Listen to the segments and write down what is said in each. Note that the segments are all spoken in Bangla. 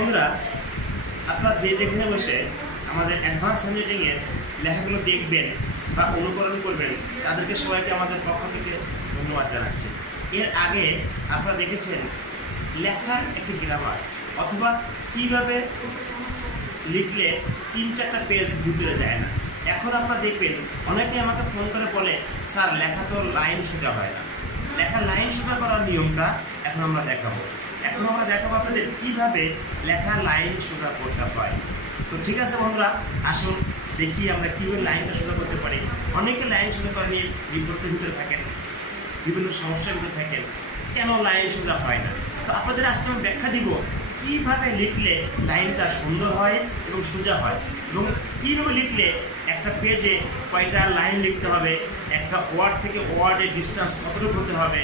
বন্ধুরা, আপনারা যে যেখানে বসে আমাদের অ্যাডভান্স হ্যান্ডরাইটিংয়ের লেখাগুলো দেখবেন বা অনুকরণ করবেন তাদেরকে সবাইকে আমাদের পক্ষ থেকে ধন্যবাদ জানাচ্ছি। এর আগে আপনারা দেখেছেন লেখার একটি গ্রামার অথবা কীভাবে লিখলে 3-4টা পেজ ভিতরে যায় না। এখন আপনারা দেখবেন অনেকে আমাকে ফোন করে বলে, স্যার লেখা তো লাইন সোজা হয় না। লেখার লাইন সোজা করার নিয়মটা এখন আমরা দেখাবো। আপনাদের কীভাবে লেখার লাইন সোজা করতে হয়। তো ঠিক আছে বন্ধুরা, আসুন দেখি আমরা কীভাবে লাইনটা সোজা করতে পারি। অনেকে লাইন সোজা করে নিয়ে বিপদের ভিতরে থাকেন, বিভিন্ন সমস্যার ভিতরে থাকেন, কেন লাইন সোজা হয় না। তো আপনাদের আজকে আমি ব্যাখ্যা দিব কীভাবে লিখলে লাইনটা সুন্দর হয় এবং সোজা হয়, এবং কীভাবে লিখলে একটা পেজে কয়টা লাইন লিখতে হবে, একটা ওয়ার্ড থেকে ওয়ার্ডের ডিস্টেন্স কতটুকু হতে হবে,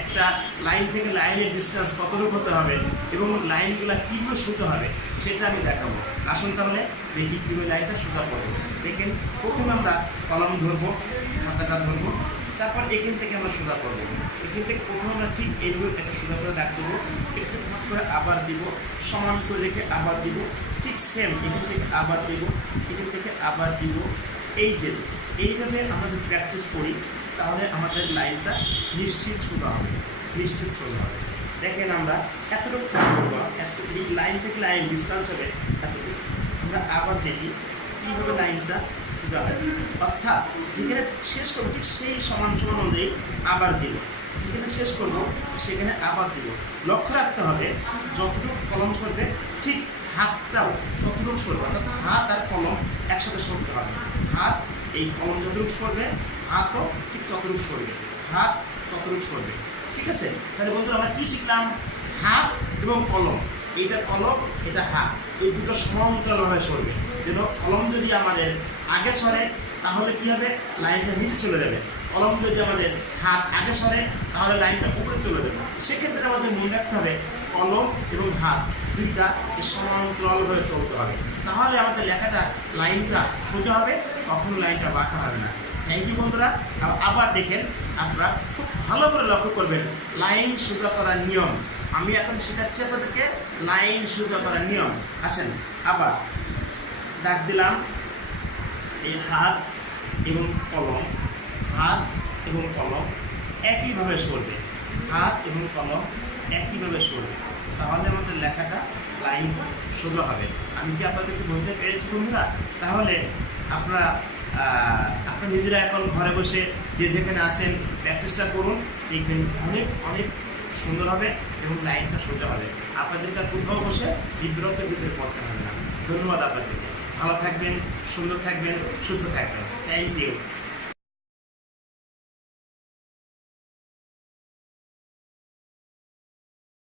একটা লাইন থেকে লাইনের ডিস্টেন্স কতটুকু হতে হবে, এবং লাইনগুলো কীভাবে সোজা হবে সেটা আমি দেখাবো। আসুন তাহলে দেখি কীভাবে লাইনটা সোজা করবো। দেখেন, প্রথমে আমরা কলম ধরবো, খাতাটা ধরবো, তারপর এখান থেকে আমরা সোজা করবো। এখান থেকে প্রথমে আমরা ঠিক এইভাবে একটা সোজা করে দাগ দেবো, একটু ভাগ করে আবার দিব, সমান করে রেখে আবার দিব, ঠিক সেম এখান থেকে আবার দিব, এখান থেকে আবার দিব। এইভাবে আমরা যদি প্র্যাকটিস করি তাহলে আমাদের লাইনটা নিশ্চিত সোজা হবে। দেখেন, আমরা এতটুকু করবো, এই লাইন থেকে লাইন ডিস্টেন্স হবে এতটুকু। আমরা আবার দেখি কীভাবে লাইনটা সোজা হয়, অর্থাৎ যেখানে শেষ করবো ঠিক সেই সমান অনুযায়ী আবার দিব, যেখানে শেষ করবো সেখানে আবার দিব। লক্ষ্য রাখতে হবে যতটুকু কলম সরবে ঠিক হাতটাও ততটুকু সরবে, অর্থাৎ হাত আর কলম একসাথে সরতে হবে। হাত এই কলম যতটুকু সরবে হাতও ঠিক ততটুকু সরবে, হাত ততটুকু সরবে। ঠিক আছে, তাহলে বন্ধুরা আমরা কী শিখলাম? হাত এবং কলম, এইটা কলম এটা হাত, এই দুটো সমান্তরালভাবে সরবে। যেন কলম যদি আমাদের আগে সরে তাহলে কী হবে? লাইনটা নিচে চলে যাবে। কলম যদি আমাদের হাত আগে সরে তাহলে লাইনটা উপরে চলে যাবে। সেক্ষেত্রে আমাদের মনে রাখতে হবে কলম এবং হাত দুইটা সমান্তরালভাবে চলতে হবে, তাহলে আমাদের লেখাটা লাইনটা সোজা হবে, কখনো লাইনটা বাঁকা হবে না। থ্যাংক ইউ বন্ধুরা। আবার দেখেন, আপনারা খুব ভালো করে লক্ষ্য করবেন লাইন সোজা করার নিয়ম। আমি এখন শেখাচ্ছি আপনাদেরকে লাইন সোজা করার নিয়ম। আসেন, আবার দাগ দিলাম, এই হাত এবং কলম, হাত এবং কলম একইভাবে সরবে, হাত এবং কলম একইভাবে সরবে, তাহলে আমাদের লেখাটা লাইন সোজা হবে। আমি কি আপনাদেরকে বুঝতে পেরেছি বন্ধুরা? তাহলে আপনারা নিজেরা এখন ঘরে বসে যে যেখানে আছেন প্র্যাকটিসটা করুন, দেখবেন অনেক অনেক সুন্দর হবে এবং লাইনটা সোজা হবে। আপনাদেরকে কোথাও বসে বিব্রতের ভিতরে পড়তে হবে না। ধন্যবাদ আপনাদেরকে। ভালো থাকবেন, সুন্দর থাকবেন, সুস্থ থাকবেন। Thank you.